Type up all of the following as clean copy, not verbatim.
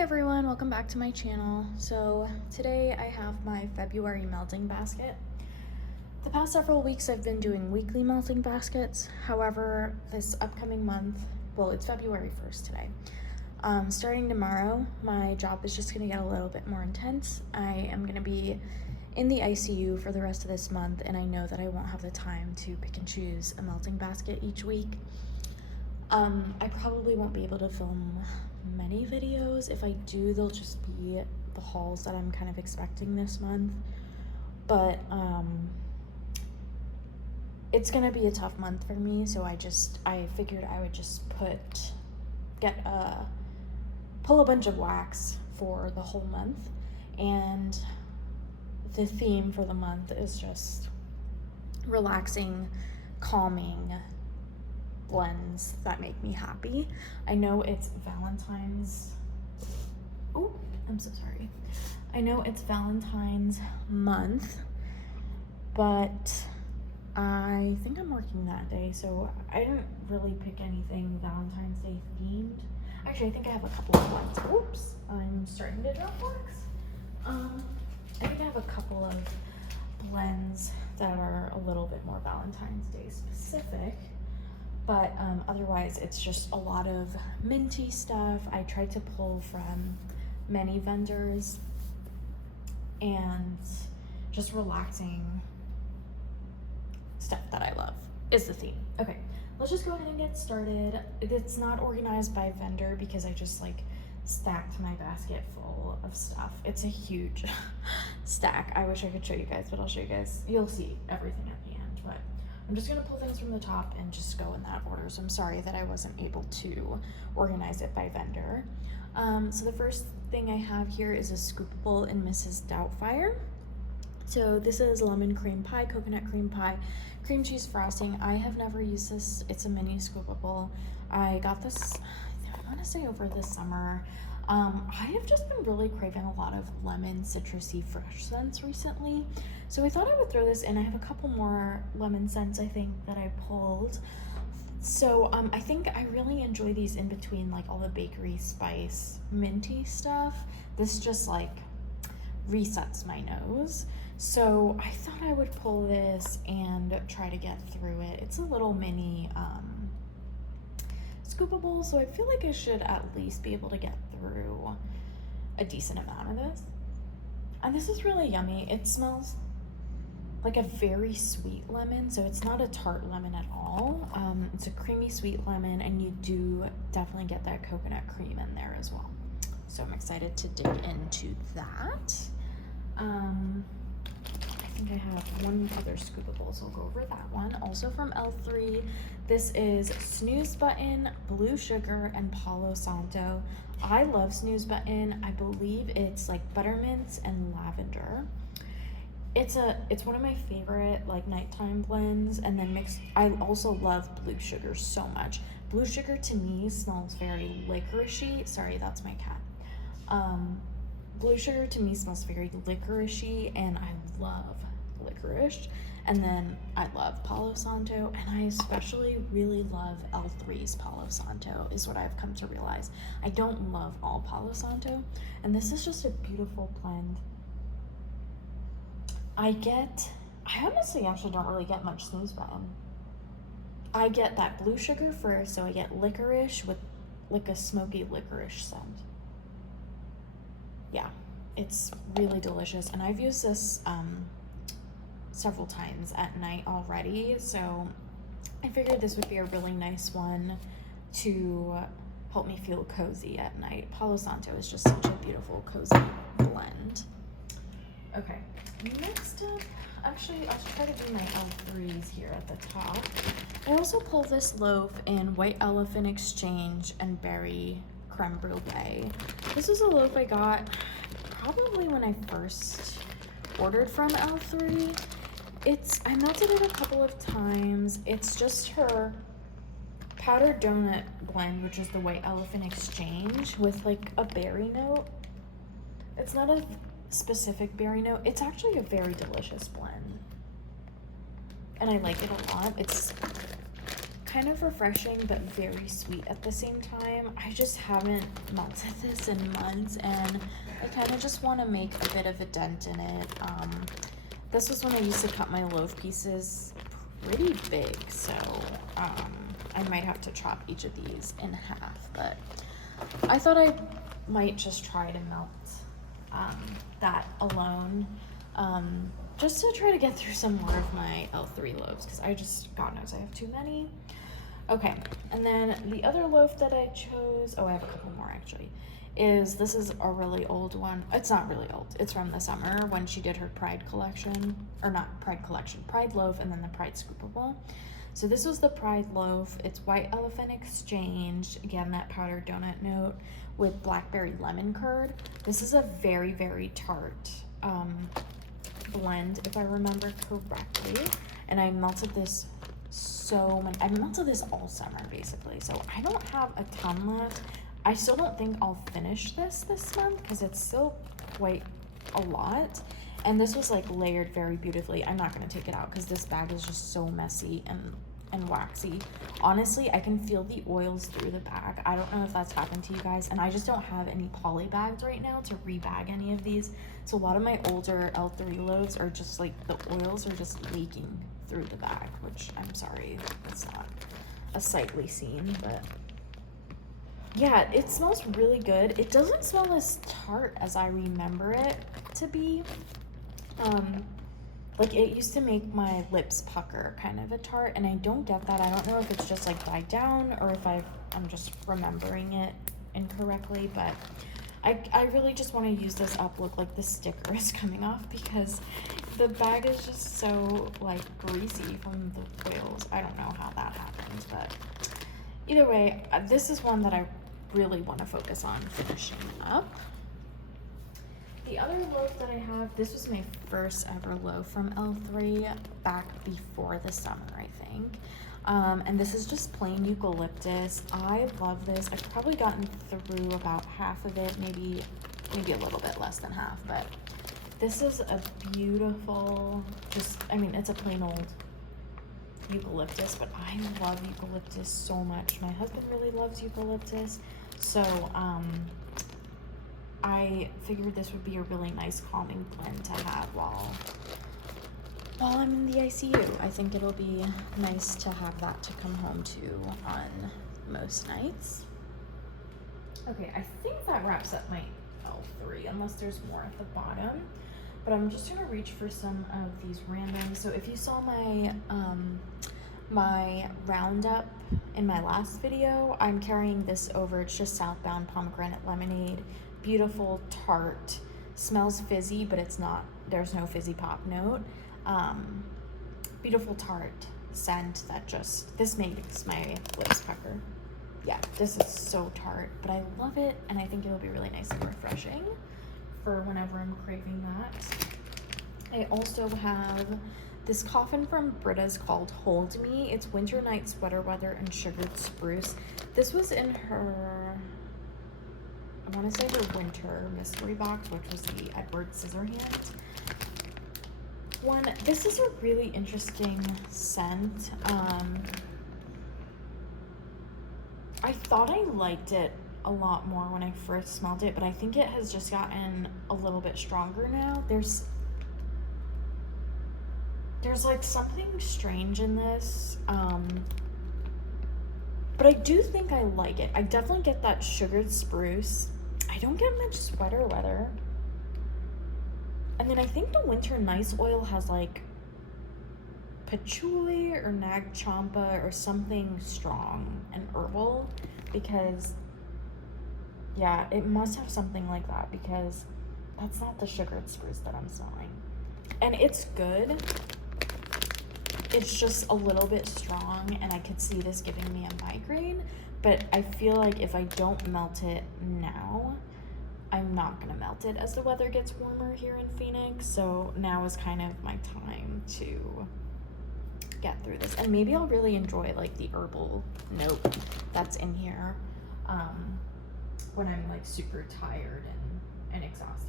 everyone, welcome back to my channel. So today I have my February melting basket. The past several weeks I've been doing weekly melting baskets. However, this upcoming month, well, it's February 1st today. Starting tomorrow, my job is just gonna get a little bit more intense. I am gonna be in the ICU for the rest of this month, and I know that I won't have the time to pick and choose a melting basket each week. I probably won't be able to film many videos. If I do, they'll just be the hauls that I'm kind of expecting this month. But it's gonna be a tough month for me, so I figured I would just pull a bunch of wax for the whole month, and the theme for the month is just relaxing, calming blends that make me happy. I know it's Valentine's. Oh, I'm so sorry. I know it's Valentine's month, but I think I'm working that day, so I didn't really pick anything Valentine's Day themed. Actually, I think I have a couple of blends. Oops, I'm starting to drop wax. I think I have a couple of blends that are a little bit more Valentine's Day specific. But otherwise, it's just a lot of minty stuff. I tried to pull from many vendors and just relaxing stuff that I love is the theme. Okay, let's just go ahead and get started. It's not organized by vendor because I just stacked my basket full of stuff. It's a huge stack. I wish I could show you guys, but I'll show you guys. You'll see everything at the end, but I'm just gonna pull things from the top and just go in that order. So I'm sorry that I wasn't able to organize it by vendor. So the first thing I have here is a scoopable in Mrs. Doubtfire. So this is lemon cream pie, coconut cream pie, cream cheese frosting. I have never used this. It's a mini scoopable. I got this, I wanna say over the summer. I have just been really craving a lot of lemon citrusy fresh scents recently. So I thought I would throw this in. I have a couple more lemon scents I think that I pulled. So I think I really enjoy these in between all the bakery spice minty stuff. This just resets my nose. So I thought I would pull this and try to get through it. It's a little mini scoopable, so I feel like I should at least be able to get through a decent amount of this. And this is really yummy. It smells like a very sweet lemon, so it's not a tart lemon at all. It's a creamy sweet lemon, and you do definitely get that coconut cream in there as well. So I'm excited to dig into that. I think I have one other scoopable, so I'll go over that one. Also from L3, this is Snooze Button, Blue Sugar, and Palo Santo. I love Snooze Button. I believe it's Buttermint and Lavender. It's one of my favorite nighttime blends, and then mixed. I also love Blue Sugar so much. Blue Sugar to me smells very licoricey. Sorry, that's my cat. Blue Sugar to me smells very licoricey, and I love licorice. And then I love Palo Santo, and I especially really love L3's Palo Santo is what I've come to realize. I don't love all Palo Santo, and this is just a beautiful blend. I honestly actually don't really get much Snooze Button. I get that Blue Sugar first, so I get licorice with a smoky licorice scent. Yeah, it's really delicious, and I've used this several times at night already, so I figured this would be a really nice one to help me feel cozy at night. Palo Santo is just such a beautiful cozy blend. Okay, next up, actually I'll try to do my L3s here at the top. I also pulled this loaf in White Elephant Exchange and Berry Creme Brulee. This is a loaf I got probably when I first ordered from L3. I melted it a couple of times. It's just her powdered donut blend, which is the White Elephant Exchange, with a berry note. It's not a specific berry note. It's actually a very delicious blend, and I like it a lot. It's kind of refreshing but very sweet at the same time. I just haven't melted this in months, and I kind of just want to make a bit of a dent in it. This was when I used to cut my loaf pieces pretty big, so I might have to chop each of these in half, but I thought I might just try to melt that alone, just to try to get through some more of my L3 loaves, because I just, God knows, I have too many. Okay, and then the other loaf that I chose, oh, I have a couple more actually, this is a really old one. It's not really old, it's from the summer when she did her Pride collection, or not Pride collection, Pride loaf and then the Pride scoopable. So this was the Pride loaf. It's white elephant exchange, again that powdered donut note with blackberry lemon curd. This is a very, very tart blend if I remember correctly, and I melted this I melted this all summer basically, so I don't have a ton left. I still don't think I'll finish this month because it's still quite a lot, and this was like layered very beautifully. I'm not going to take it out because this bag is just so messy and waxy. Honestly, I can feel the oils through the bag. I don't know if that's happened to you guys, and I just don't have any poly bags right now to rebag any of these, so a lot of my older L3 loaves are just like the oils are just leaking through the bag, which I'm sorry, it's not a sightly scene, but yeah, it smells really good. It doesn't smell as tart as I remember it to be. Like it used to make my lips pucker, kind of a tart, and I don't get that. I don't know if it's just like died down or if I'm just remembering it incorrectly, but I really just want to use this up look like the sticker is coming off because the bag is just so like greasy from the oils. I don't know how that happens, but either way, this is one that I really want to focus on finishing up. The other loaf that I have, this was my first ever loaf from L3 back before the summer, I think. And this is just plain eucalyptus. I love this. I've probably gotten through about half of it, maybe a little bit less than half, but this is a beautiful, it's a plain old eucalyptus, but I love eucalyptus so much. My husband really loves eucalyptus, so I figured this would be a really nice calming blend to have while I'm in the ICU. I think it'll be nice to have that to come home to on most nights. Okay, I think that wraps up my L3, unless there's more at the bottom. But I'm just gonna reach for some of these randoms. So if you saw my my roundup in my last video, I'm carrying this over. It's just Southbound pomegranate lemonade. Beautiful, tart, smells fizzy, but it's not, there's no fizzy pop note. Beautiful tart scent that just, this makes my lips pucker. Yeah, this is so tart, but I love it, and I think it'll be really nice and refreshing for whenever I'm craving that. I also have this coffin from Britta's called Hold Me. It's winter night sweater weather and sugared spruce. This was in her, I want to say her winter mystery box, which was the Edward Scissorhands one. This is a really interesting scent. I thought I liked it a lot more when I first smelled it, but I think it has just gotten a little bit stronger now. There's like something strange in this, but I do think I like it. I definitely get that sugared spruce. I don't get much sweater weather. And then I think the winter nice oil has like patchouli or nag champa or something strong and herbal, because yeah, it must have something like that, because that's not the sugared spruce that I'm smelling. And it's good. It's just a little bit strong, and I could see this giving me a migraine, but I feel like if I don't melt it now, I'm not gonna melt it as the weather gets warmer here in Phoenix. So now is kind of my time to get through this, and maybe I'll really enjoy like the herbal note that's in here when I'm like super tired and exhausted.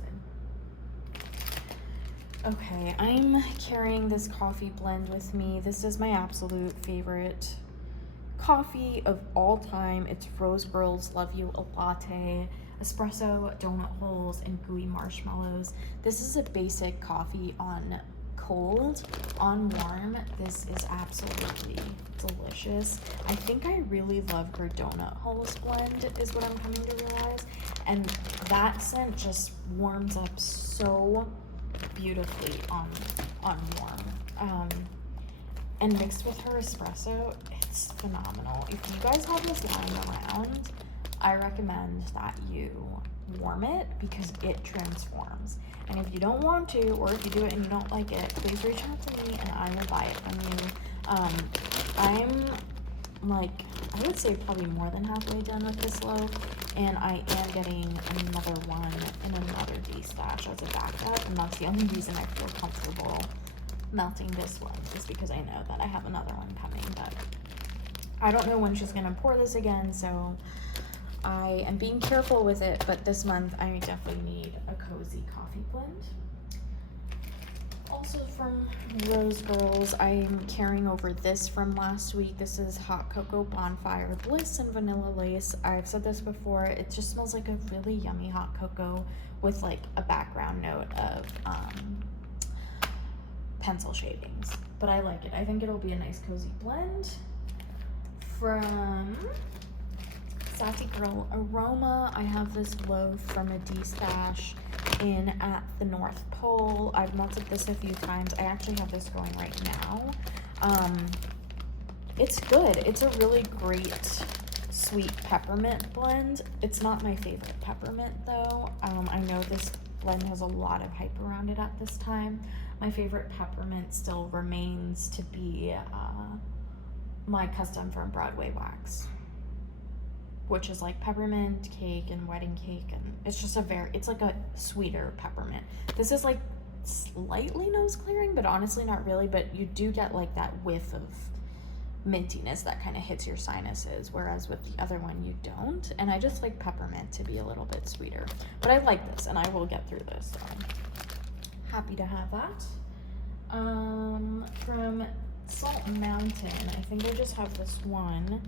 Okay, I'm carrying this coffee blend with me. This is my absolute favorite coffee of all time. It's Rose Girls Love You a Latte, espresso, donut holes, and gooey marshmallows. This is a basic coffee on cold. On warm, this is absolutely delicious. I think I really love her donut holes blend is what I'm coming to realize, and that scent just warms up so beautifully on warm. And mixed with her espresso, it's phenomenal. If you guys have this lying around, I recommend that you warm it because it transforms. And if you don't want to, or if you do it and you don't like it, please reach out to me and I will buy it from you. I'm like, I would say probably more than halfway done with this loaf, and I am getting another one in another D-stash as a backup, and that's the only reason I feel comfortable melting this one, just because I know that I have another one coming, but I don't know when she's gonna pour this again, so I am being careful with it, but this month I definitely need a cozy coffee blend. Also from Rose Girls, I'm carrying over this from last week. This is Hot Cocoa Bonfire Bliss and Vanilla Lace. I've said this before, it just smells like a really yummy hot cocoa with like a background note of pencil shavings, but I like it. I think it'll be a nice cozy blend. From Sassy Girl Aroma, I have this loaf from a D-stash in at the North Pole. I've melted this a few times. I actually have this going right now. It's good. It's a really great sweet peppermint blend. It's not my favorite peppermint though. I know this blend has a lot of hype around it at this time. My favorite peppermint still remains to be my custom from Broadway wax, which is like peppermint cake and wedding cake, and it's just it's like a sweeter peppermint. This is like slightly nose clearing, but honestly not really, but you do get like that whiff of mintiness that kind of hits your sinuses, whereas with the other one you don't. And I just like peppermint to be a little bit sweeter, but I like this and I will get through this, so happy to have that. From Salt Mountain, I think I just have this one.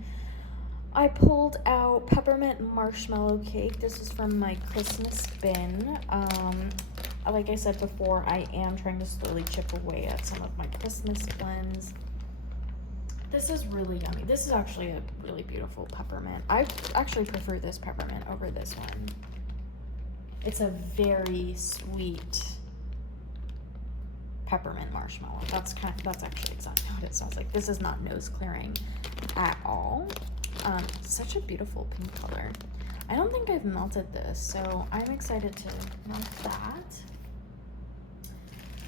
I pulled out Peppermint Marshmallow Cake. This is from my Christmas bin. Like I said before, I am trying to slowly chip away at some of my Christmas blends. This is really yummy. This is actually a really beautiful peppermint. I actually prefer this peppermint over this one. It's a very sweet peppermint marshmallow. That's actually exactly what it sounds like. This is not nose clearing at all. Such a beautiful pink color. I don't think I've melted this, so I'm excited to melt that.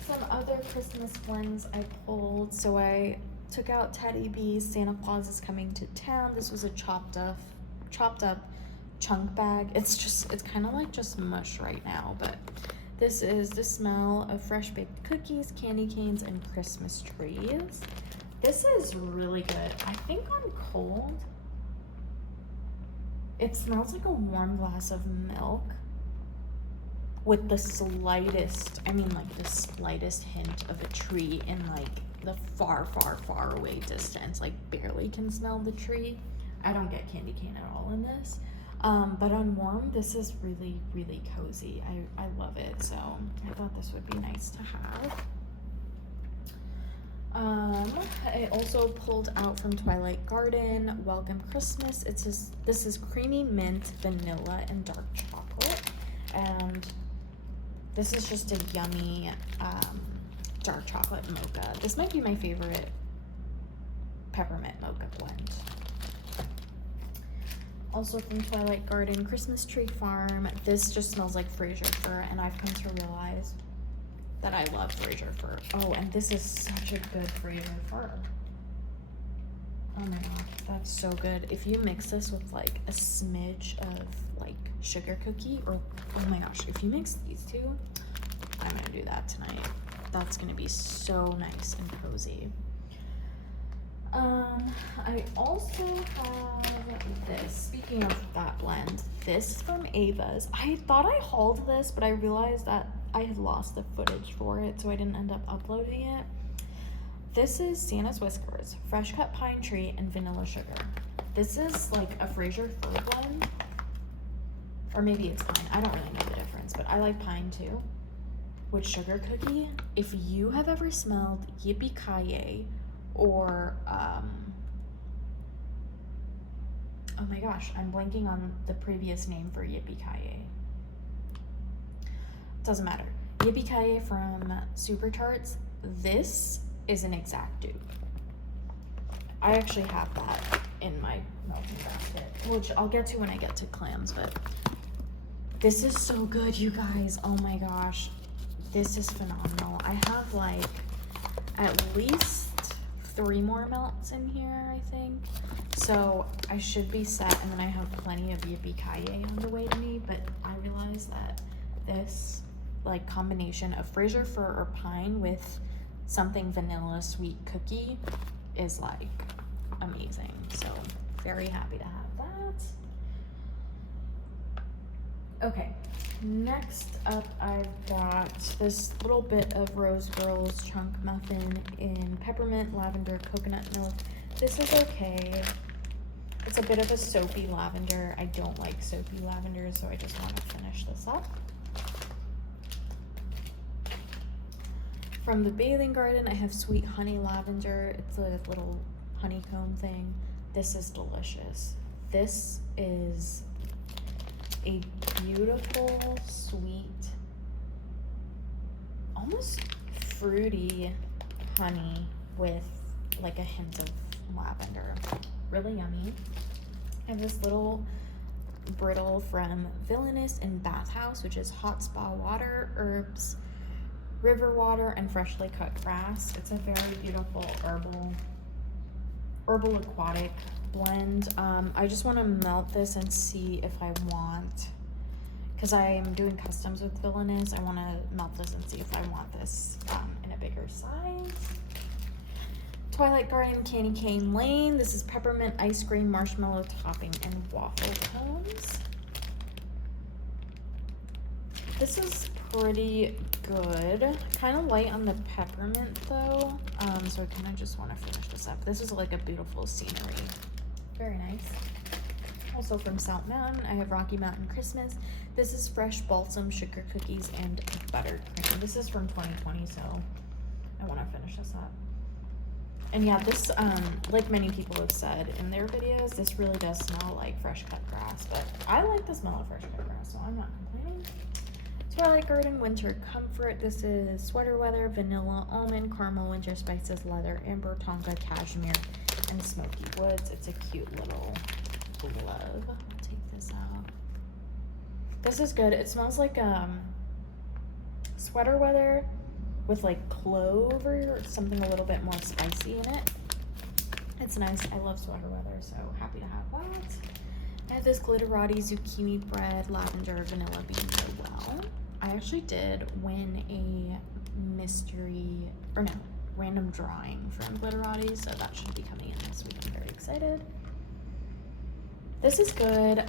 Some other Christmas blends I pulled. So I took out Teddy B's Santa Claus is Coming to Town. This was a chopped up chunk bag. It's kind of like just mush right now, but this is the smell of fresh baked cookies, candy canes, and Christmas trees. This is really good. I think on cold, it smells like a warm glass of milk with the slightest, the slightest hint of a tree in like the far, far, far away distance. Like barely can smell the tree. I don't get candy cane at all in this. But on warm, this is really, really cozy. I love it, so I thought this would be nice to have. I also pulled out from Twilight Garden Welcome Christmas. This is creamy mint, vanilla, and dark chocolate, and this is just a yummy dark chocolate mocha. This might be my favorite peppermint mocha blend. Also from Twilight Garden, Christmas Tree Farm. This just smells like Fraser fir, and I've come to realize that I love Fraser fir. Oh, and this is such a good Fraser fir. Oh my god, that's so good. If you mix this with like a smidge of like sugar cookie, or oh my gosh, if you mix these two, I'm gonna do that tonight. That's gonna be so nice and cozy. I also have this. Speaking of that blend, this from Ava's. I thought I hauled this, but I realized that I had lost the footage for it, so I didn't end up uploading it. This is Santa's Whiskers, fresh cut pine tree, and vanilla sugar. This is like a Fraser fir blend. Or maybe it's pine. I don't really know the difference, but I like pine too. With sugar cookie. If you have ever smelled Yippee-Ki-Yay or, oh my gosh, I'm blanking on the previous name for Yippee-Ki-Yay. Doesn't matter. Yippee-Ki-Yay from Super Tarts. This is an exact dupe. I actually have that in my melting basket, which I'll get to when I get to clams, but this is so good, you guys. Oh my gosh. This is phenomenal. I have like at least 3 more melts in here, I think. So I should be set, and then I have plenty of Yippee-Ki-Yay on the way to me, but I realized that this like combination of Fraser fir or pine with something vanilla sweet cookie is like amazing. So very happy to have that. Okay, next up I've got this little bit of Rose Girls chunk muffin in peppermint, lavender, coconut milk. This is okay. It's a bit of a soapy lavender. I don't like soapy lavender, so I just want to finish this up. From the Bathing Garden, I have Sweet Honey Lavender. It's a little honeycomb thing. This is delicious. This is a beautiful, sweet, almost fruity honey with like a hint of lavender. Really yummy. I have this little brittle from Villainous and Bathhouse, which is hot spa water, herbs, river water, and freshly cut grass. It's a very beautiful herbal aquatic blend. I just want to melt this and see if I want, because I am doing customs with Villainous, I want to melt this and see if I want this in a bigger size. Twilight Garden Candy Cane Lane. This is peppermint ice cream, marshmallow topping, and waffle cones. This is pretty good. Kind of light on the peppermint though, so I kind of just want to finish this up. This is like a beautiful scenery. Very nice. Also from Southbound, I have Rocky Mountain Christmas. This is fresh balsam sugar cookies and buttercream. This is from 2020, so I want to finish this up. And yeah, this, like many people have said in their videos, this really does smell like fresh cut grass, but I like the smell of fresh cut grass, so I'm not complaining. Twilight Garden Winter Comfort. This is sweater weather, vanilla, almond, caramel, winter spices, leather, amber, tonka, cashmere, and smoky woods. It's a cute little glove. I'll take this out. This is good. It smells like sweater weather with like clove or something a little bit more spicy in it. It's nice. I love sweater weather, so happy to have that. I have this Glitterati zucchini bread, lavender, vanilla bean well. I actually did win a random drawing from Glitterati, so that should be coming in this week. I'm very excited. This is good.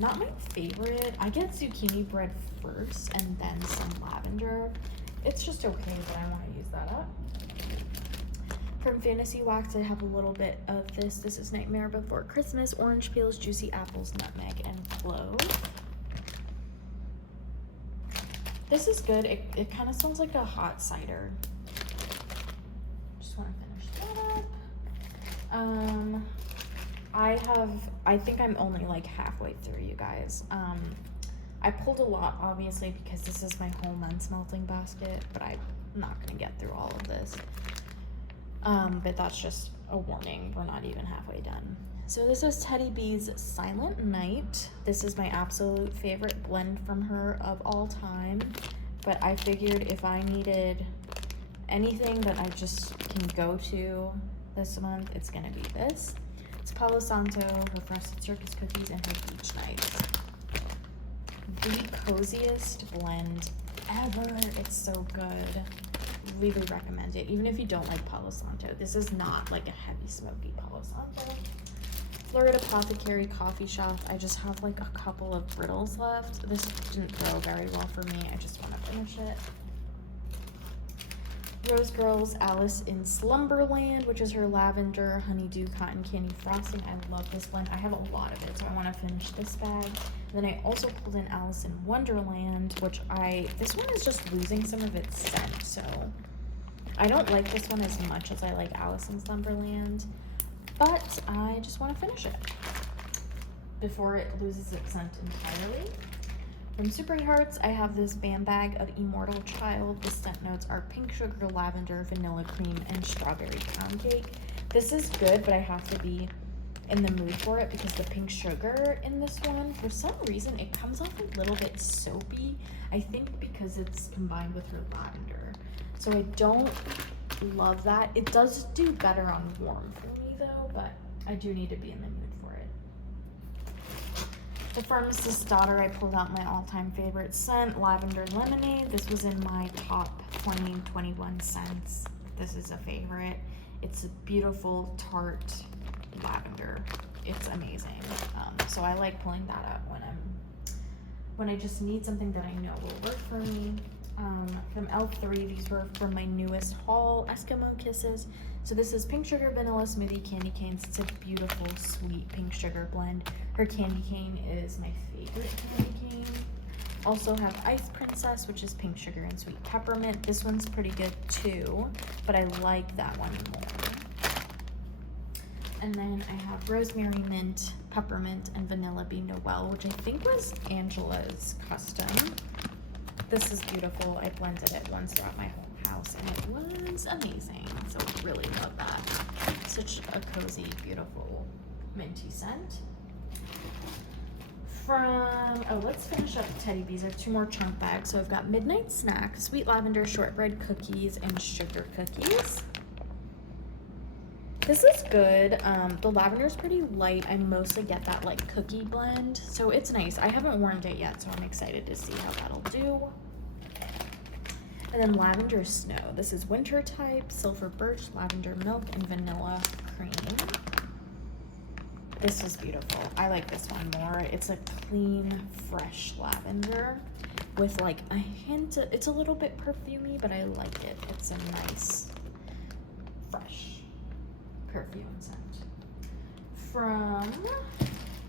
Not my favorite. I get zucchini bread first and then some lavender. It's just okay, but I want to use that up. From Fantasy Wax, I have a little bit of this. This is Nightmare Before Christmas, orange peels, juicy apples, nutmeg, and clove. This is good. It kind of sounds like a hot cider. Just want to finish that up. I think I'm only like halfway through, you guys. I pulled a lot, obviously, because this is my whole month's melting basket, but I'm not going to get through all of this. But that's just a warning. We're not even halfway done. So this is Teddy B's Silent Night. This is my absolute favorite blend from her of all time. But I figured if I needed anything that I just can go to this month, it's going to be this. It's Palo Santo, her Frosted Circus cookies, and her beach nights. The coziest blend ever. It's so good. Really recommend it, even if you don't like Palo Santo. This is not like a heavy smoky Palo Santo. Florida Apothecary Coffee Shop. I just have like a couple of brittles left. This didn't go very well for me. I just want to finish it. Rose Girls Alice in Slumberland, which is her lavender honeydew cotton candy frosting. I love this blend. I have a lot of it, so I want to finish this bag. And then I also pulled in Alice in Wonderland, which this one is just losing some of its scent, so I don't like this one as much as I like Alice in Slumberland, but I just want to finish it before it loses its scent entirely. From Super Hearts, I have this Bam bag of Immortal Child. The scent notes are pink sugar, lavender, vanilla cream, and strawberry pound cake. This is good, but I have to be in the mood for it because the pink sugar in this one, for some reason, it comes off a little bit soapy. I think because it's combined with her lavender. So I don't love that. It does do better on warm for me though, but I do need to be in the mood for it. The Pharmacist's Daughter, I pulled out my all-time favorite scent, Lavender Lemonade. This was in my top 21 scents. This is a favorite. It's a beautiful, tart lavender. It's amazing. So I like pulling that up when I just need something that I know will work for me. From L3, these were from my newest haul, Eskimo Kisses. So this is pink sugar vanilla smoothie candy canes. It's a beautiful, sweet pink sugar blend. Her candy cane is my favorite candy cane. Also have Ice Princess, which is pink sugar and sweet peppermint. This one's pretty good too, but I like that one more. And then I have Rosemary Mint, Peppermint, and Vanilla Bean Noel, which I think was Angela's custom. This is beautiful. I blended it once throughout my whole house and it was amazing. So I really love that. Such a cozy, beautiful, minty scent. Let's finish up Teddy Bees. I have 2 more chunk bags. So I've got Midnight Snack, Sweet Lavender Shortbread Cookies, and Sugar Cookies. This is good. The lavender is pretty light. I mostly get that like cookie blend, so it's nice. I haven't warmed it yet, so I'm excited to see how that'll do. And then Lavender Snow. This is winter type, Silver Birch, Lavender Milk, and Vanilla Cream. This is beautiful. I like this one more. It's a clean, fresh lavender with like a hint. It's a little bit perfumey, but I like it. It's a nice, fresh perfume scent.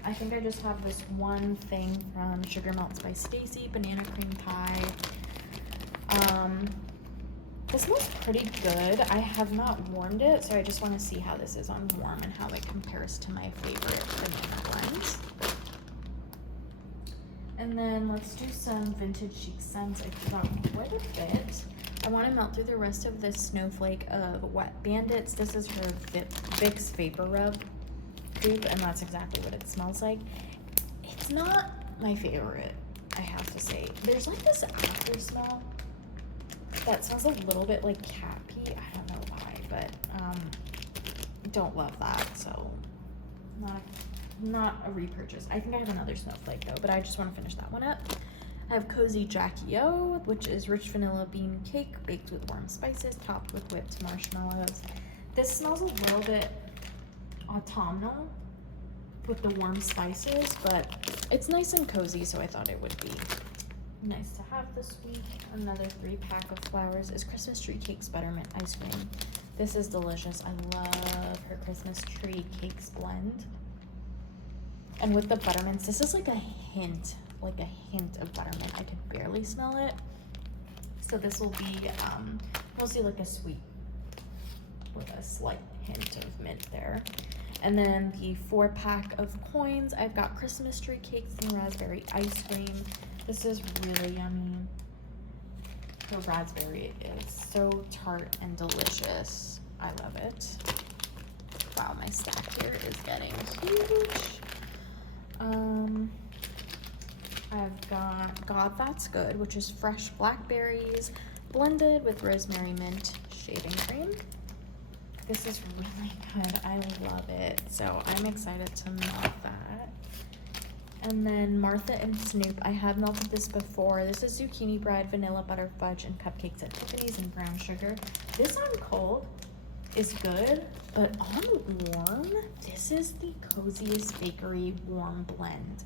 I think I just have this one thing from Sugar Melts by Stacy, Banana Cream Pie. This smells pretty good. I have not warmed it, so I just want to see how this is on warm and how it compares to my favorite banana blends. And then let's do some vintage chic scents. I got quite a bit. I want to melt through the rest of this snowflake of Wet Bandits. This is her Vicks Vapor Rub dupe, and that's exactly what it smells like. It's not my favorite, I have to say. There's like this after smell that smells a little bit like cat pee. I don't know why, but don't love that, so not a repurchase. I think I have another snowflake though, but I just want to finish that one up. I have Cozy Jackie O, which is rich vanilla bean cake baked with warm spices, topped with whipped marshmallows. This smells a little bit autumnal with the warm spices, but it's nice and cozy, so I thought it would be nice to have this week. Another 3-pack of flowers is Christmas Tree Cakes Buttermint Ice Cream. This is delicious. I love her Christmas Tree Cakes blend. And with the buttermints, this is like a hint of buttermint. I could barely smell it. So this will be mostly like a sweet with a slight hint of mint there. And then the 4-pack of coins, I've got Christmas Tree Cakes and raspberry ice cream. This is really yummy. The raspberry is so tart and delicious. I love it. Wow, my stack here is getting huge. I've got God That's Good, which is fresh blackberries blended with rosemary mint shaving cream. This is really good. I love it. So I'm excited to melt that. And then Martha and Snoop. I have melted this before. This is zucchini bread, vanilla butter fudge, and cupcakes at Tiffany's and brown sugar. This on cold is good, but on warm, this is the coziest bakery warm blend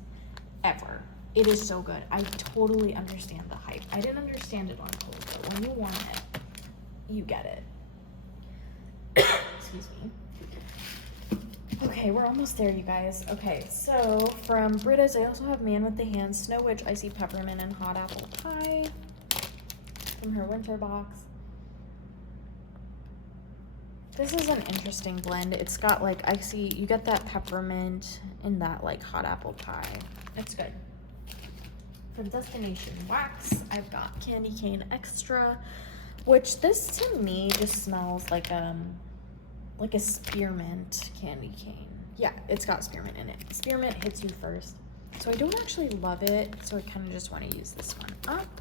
ever. It is so good. I totally understand the hype. I didn't understand it on cold, but when you warm it, you get it. Excuse me. Okay, we're almost there, you guys. Okay, so from Brita's, I also have Man with the Hands, Snow Witch, Icy Peppermint, and Hot Apple Pie from her winter box. This is an interesting blend. It's got like icy, you get that peppermint and that like hot apple pie. It's good. From Destination Wax, I've got Candy Cane Extra, which this to me just smells like a spearmint candy cane. Yeah, it's got spearmint in it. Spearmint hits you first. So I don't actually love it, so I kind of just want to use this one up.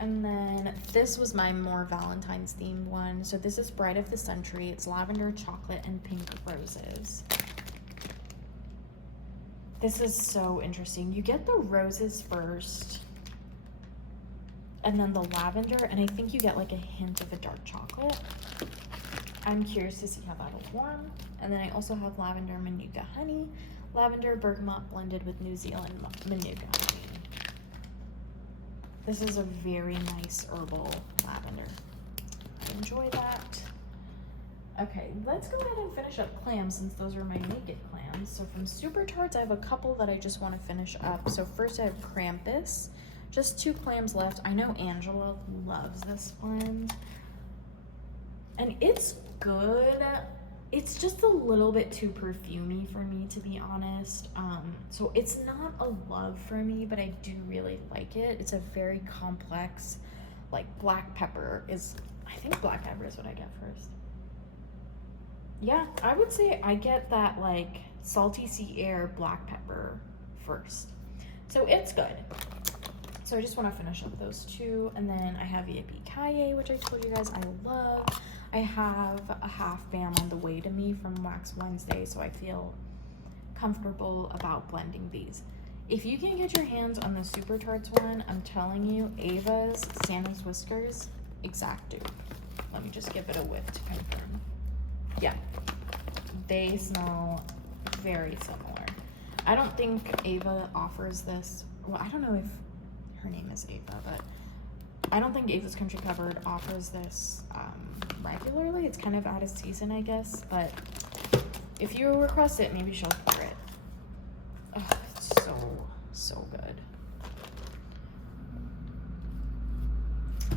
And then this was my more Valentine's themed one. So this is Bride of the Century. It's lavender, chocolate, and pink roses. This is so interesting. You get the roses first, and then the lavender, and I think you get like a hint of a dark chocolate. I'm curious to see how that'll warm. And then I also have lavender, manuka honey, lavender, bergamot blended with New Zealand manuka honey. This is a very nice herbal lavender. I enjoy that. Okay, let's go ahead and finish up clams since those are my naked clams. So from Super Tarts, I have a couple that I just want to finish up. So first I have Krampus. Just 2 clams left. I know Angela loves this blend. And it's good. It's just a little bit too perfumey for me, to be honest. So it's not a love for me, but I do really like it. It's a very complex, like black pepper is, I think black pepper is what I get first. Yeah, I would say I get that like salty sea air black pepper first. So it's good. So I just want to finish up those 2. And then I have Yippee-Ki-Yay, which I told you guys I love. I have a half bam on the way to me from Wax Wednesday, so I feel comfortable about blending these. If you can get your hands on the Super Tarts one, I'm telling you, Ava's Santa's Whiskers, exact dupe. Let me just give it a whiff to confirm. Yeah, they smell very similar. I don't think Ava offers this. Well, I don't know if her name is Ava, but I don't think Ava's Country Cupboard offers this regularly. It's kind of out of season, I guess, but if you request it, maybe she'll order it. Oh, it's so good.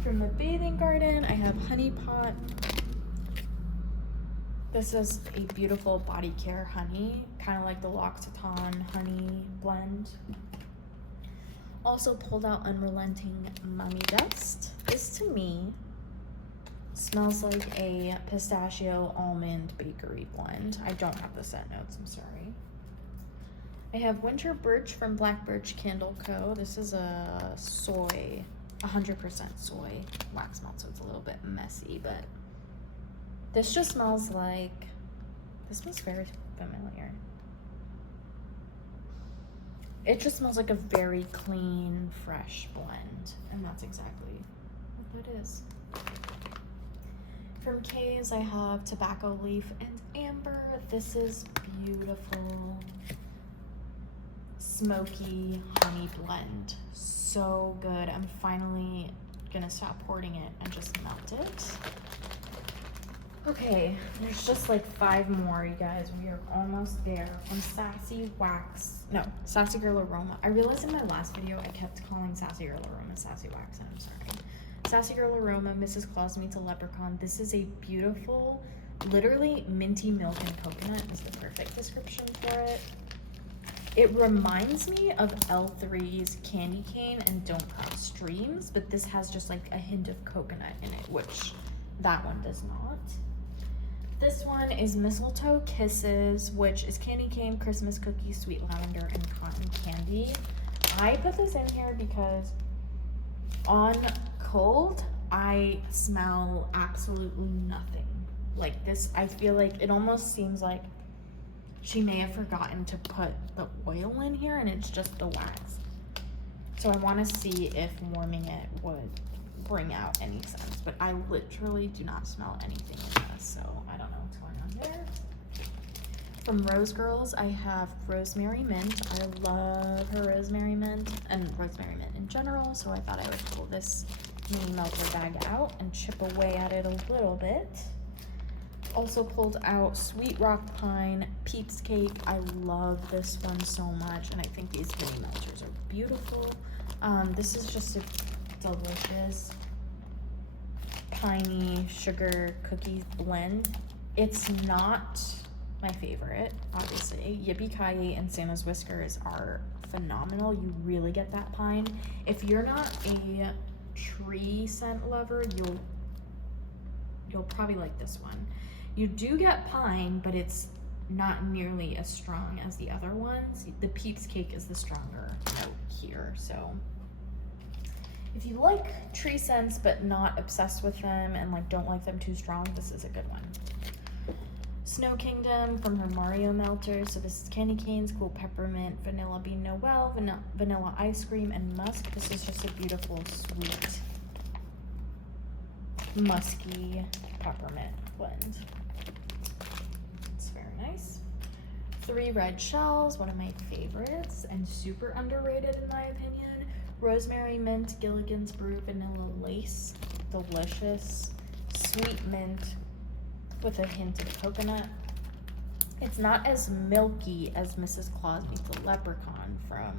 From the Bathing Garden, I have Honey Pot. This is a beautiful body care honey, kind of like the L'Occitane honey blend. Also pulled out Unrelenting Mummy Dust. This to me smells like a pistachio almond bakery blend. I don't have the scent notes, I'm sorry. I have Winter Birch from Black Birch Candle Co. This is a soy, 100% soy wax melt, so it's a little bit messy, but this just smells like, this smells very familiar. It just smells like a very clean, fresh blend, and that's exactly what that is. From K's, I have Tobacco Leaf and Amber. This is beautiful, smoky honey blend. So good. I'm finally gonna stop pouring it and just melt it. Okay, there's just like 5 more, you guys. We are almost there. From Sassy Girl Aroma. I realized in my last video I kept calling Sassy Girl Aroma Sassy Wax, and I'm sorry. Sassy Girl Aroma, Mrs. Claus Meets a Leprechaun. This is a beautiful, literally minty milk and coconut is the perfect description for it. It reminds me of L3's Candy Cane and Don't Cross Streams, but this has just like a hint of coconut in it, which that one does not. This one is Mistletoe Kisses, which is Candy Cane, Christmas Cookie, Sweet Lavender, and Cotton Candy. I put this in here because on cold, I smell absolutely nothing. Like this, I feel like it almost seems like she may have forgotten to put the oil in here and it's just the wax. So I want to see if warming it would bring out any scents, but I literally do not smell anything in this, so I don't know what's going on there. From Rose Girls, I have Rosemary Mint. I love her Rosemary Mint and Rosemary Mint in general, so I thought I would pull this mini melter bag out and chip away at it a little bit. Also pulled out Sweet Rock Pine Peeps Cake. I love this one so much, and I think these mini melters are beautiful. This is just a delicious piney sugar cookie blend. It's not my favorite, obviously. Yippee-ki-yay and Santa's Whiskers are phenomenal. You really get that pine. If you're not a tree scent lover, you'll probably like this one. You do get pine, but it's not nearly as strong as the other ones. The Peeps Cake is the stronger note here, so if you like tree scents but not obsessed with them and like don't like them too strong, this is a good one. Snow Kingdom from her Mario melter. So this is candy canes, cool peppermint, vanilla bean Noel, vanilla ice cream, and musk. This is just a beautiful, sweet, musky peppermint blend. It's very nice. 3 red shells, one of my favorites and super underrated in my opinion. Rosemary Mint, Gilligan's Brew, Vanilla Lace, delicious. Sweet mint with a hint of coconut. It's not as milky as Mrs. Claus Meets a Leprechaun from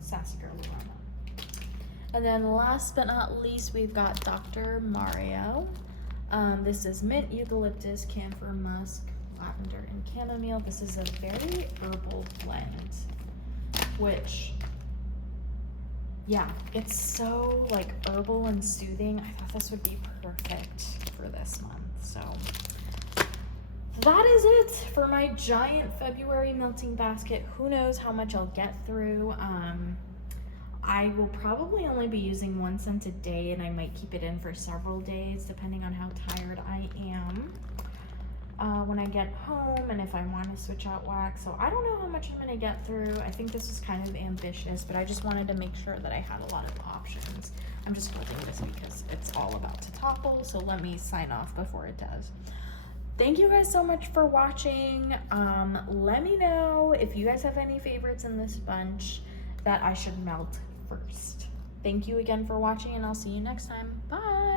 Sassy Girl Aroma. And then last but not least, we've got Dr. Mario. This is mint, eucalyptus, camphor, musk, lavender, and chamomile. This is a very herbal blend, which, yeah, it's so like herbal and soothing. I thought this would be perfect for this month. So that is it for my giant February melting basket. Who knows how much I'll get through. I will probably only be using 1 cent a day, and I might keep it in for several days depending on how tired I am when I get home and if I want to switch out wax. So I don't know how much I'm going to get through. I think this is kind of ambitious, but I just wanted to make sure that I had a lot of options. I'm just holding this because it's all about to topple, so let me sign off before it does. Thank you guys so much for watching. Let me know if you guys have any favorites in this bunch that I should melt first. Thank you again for watching, and I'll see you next time. Bye!